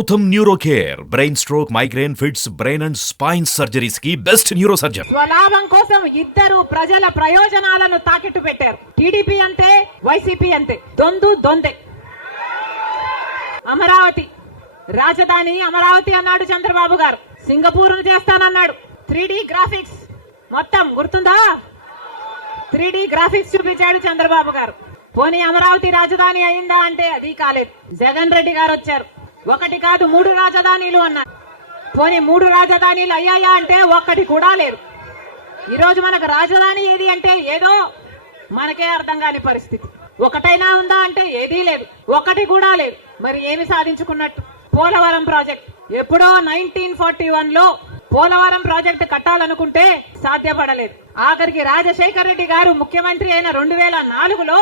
Gautam neuro care brain stroke, migraine, fits, brain and spine surgeries కి best neuro surgeon. స్వలాభం కోసం ఇద్దరు ప్రజల ప్రయోజనాలను తాకెట్టు పెట్టారు. టీడీపీ అంతే, వైసీపీ అంతే. దొందే. అమరావతి రాజధాని అమరావతి అన్నాడు చంద్రబాబు గారు. సింగపూర్ చేస్తానన్నాడు. 3D గ్రాఫిక్స్ మొత్తం గుర్తుందా? 3D గ్రాఫిక్స్ చూపించాడు చంద్రబాబు గారు. పోనీ అమరావతి రాజధాని అయిందా అంటే అది కాలేదు. జగన్ రెడ్డి గారు వచ్చారు. ఒకటి కాదు 3 రాజధానిలు అన్నారు. పోనీ 3 రాజధానిలు అయ్యాయా అంటే ఒక్కటి కూడా లేదు. ఈరోజు మనకు రాజధాని ఏది అంటే ఏదో మనకే అర్థం కాని పరిస్థితి. ఒకటైనా ఉందా అంటే ఏదీ లేదు, ఒకటి కూడా లేదు. మరి ఏమి సాధించుకున్నట్టు? పోలవరం ప్రాజెక్ట్ ఎప్పుడో 1941లో పోలవరం ప్రాజెక్టు కట్టాలనుకుంటే సాధ్యపడలేదు. ఆఖరికి రాజశేఖర రెడ్డి గారు ముఖ్యమంత్రి అయిన 2004లో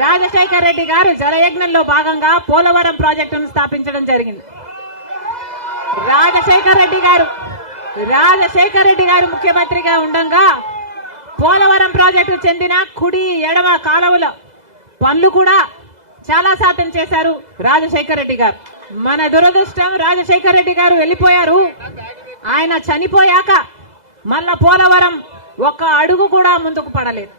రాజశేఖర రెడ్డి గారు జలయజ్ఞంలో భాగంగా పోలవరం ప్రాజెక్టును స్థాపించడం జరిగింది. రాజశేఖర రెడ్డి గారు ముఖ్యమంత్రిగా ఉండగా పోలవరం ప్రాజెక్టు చెందిన కుడి ఎడమ కాలువల పనులు కూడా చాలా శాతం చేశారు రాజశేఖర రెడ్డి గారు. మన దురదృష్టం రాజశేఖర రెడ్డి గారు వెళ్లిపోయారు. ఆయన చనిపోయాక మళ్ళా పోలవరం ఒక్క అడుగు కూడా ముందుకు పడలేదు.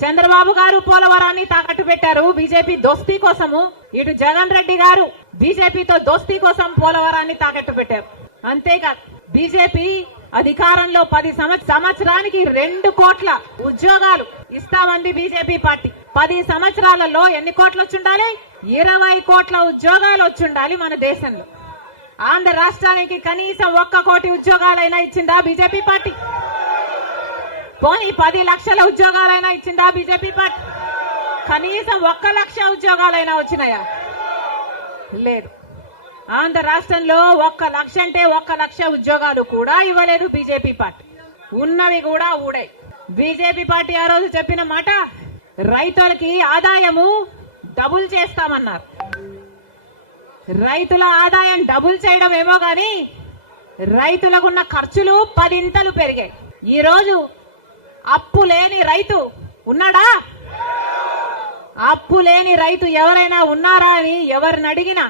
చంద్రబాబు గారు పోలవరాన్ని తాకట్టు పెట్టారు బీజేపీ దోస్తీ కోసము. ఇటు జగన్ రెడ్డి గారు బీజేపీతో దోస్తీ కోసం పోలవరాన్ని తాకట్టు పెట్టారు. అంతేకాదు బీజేపీ అధికారంలో 10 సంవత్సరానికి 2 కోట్ల ఉద్యోగాలు ఇస్తామంది బీజేపీ పార్టీ. 10 సంవత్సరాలలో ఎన్ని కోట్లు వచ్చుండాలి? 20 కోట్ల ఉద్యోగాలు వచ్చుండాలి మన దేశంలో. ఆంధ్ర రాష్ట్రానికి కనీసం 1 కోటి ఉద్యోగాలైనా ఇచ్చిందా బీజేపీ పార్టీ? పోనీ 10 లక్షల ఉద్యోగాలైనా ఇచ్చిందా బీజేపీ పార్టీ? కనీసం 1 లక్ష ఉద్యోగాలైనా వచ్చినాయా? లేదు. ఆంధ్ర రాష్ట్రంలో 1 లక్ష అంటే 1 లక్ష ఉద్యోగాలు కూడా ఇవ్వలేదు బీజేపీ పార్టీ. ఉన్నవి కూడా ఊడాయి. బీజేపీ పార్టీ ఆ రోజు చెప్పిన మాట, రైతులకి ఆదాయము డబుల్ చేస్తామన్నారు. రైతుల ఆదాయం డబుల్ చేయడం ఏమో గాని రైతులకున్న ఖర్చులు 10 ఇంతలు పెరిగాయి. ఈ రోజు అప్పు లేని రైతు ఉన్నాడా? అప్పు లేని రైతు ఎవరైనా ఉన్నారా అని ఎవరిని అడిగినా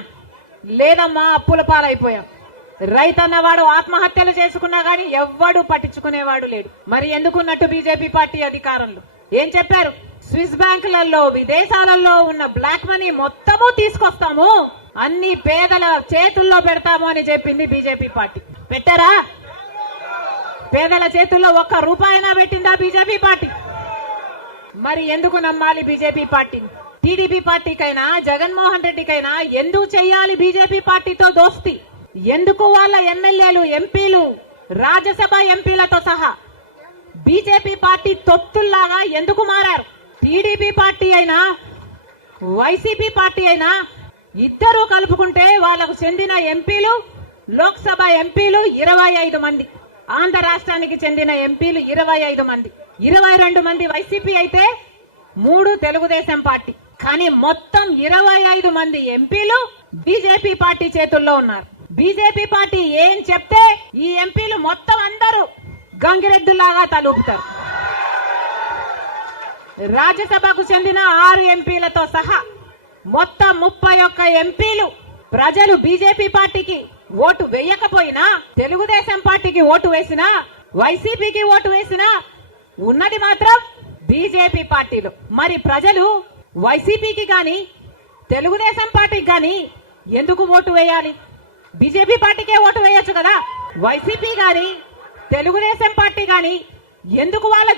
లేదమ్మా, అప్పుల పాలైపోయాం. రైతు అన్నవాడు ఆత్మహత్యలు చేసుకున్నా గానీ ఎవ్వడు పట్టించుకునేవాడు లేడు. మరి ఎందుకున్నట్టు బీజేపీ పార్టీ అధికారంలో ఏం చెప్పారు? స్విస్ బ్యాంకులలో విదేశాలలో ఉన్న బ్లాక్ మనీ మొత్తము తీసుకొస్తాము, అన్ని పేదల చేతుల్లో పెడతాము అని చెప్పింది బీజేపీ పార్టీ. పెట్టారా? పేదల చేతుల్లో 1 రూపాయినా పెట్టిందా బీజేపీ పార్టీ? మరి ఎందుకు నమ్మాలి బీజేపీ పార్టీని? టీడీపీ పార్టీకైనా జగన్మోహన్ రెడ్డికైనా ఎందుకు చెయ్యాలి బీజేపీ పార్టీతో దోస్తి? ఎందుకు వాళ్ళ ఎమ్మెల్యేలు, ఎంపీలు, రాజ్యసభ ఎంపీలతో సహా బీజేపీ పార్టీ తొత్తుల్లాగా ఎందుకు మారారు? టీడీపీ పార్టీ అయినా వైసీపీ పార్టీ అయినా ఇద్దరూ కలుపుకుంటే వాళ్ళకు చెందిన ఎంపీలు, లోక్సభ ఎంపీలు 25 మంది. ఆంధ్ర రాష్ట్రానికి చెందిన ఎంపీలు 25 మంది. 22 మంది వైసీపీ అయితే 3 తెలుగుదేశం పార్టీ. కానీ మొత్తం 25 మంది ఎంపీలు బీజేపీ పార్టీ చేతుల్లో ఉన్నారు. బీజేపీ పార్టీ ఏం చెప్తే ఈ ఎంపీలు మొత్తం అందరూ గంగిరెద్దులాగా తలూపుతారు. రాజ్యసభకు చెందిన 6 ఎంపీలతో సహా మొత్తం 31 ఎంపీలు ప్రజలు బీజేపీ పార్టీకి ఓటు వేయకపోయినా, తెలుగుదేశం పార్టీకి ఓటు వేసినా, వైసీపీకి ఓటు వేసినా ఉన్నది మాత్రం బీజేపీ పార్టీలో. మరి ప్రజలు వైసీపీకి గాని తెలుగుదేశం పార్టీకి గాని ఎందుకు ఓటు వేయాలి? బీజేపీ పార్టీకే ఓటు వేయొచ్చు కదా. వైసీపీ గాని తెలుగుదేశం పార్టీ గాని ఎందుకు వాళ్ళ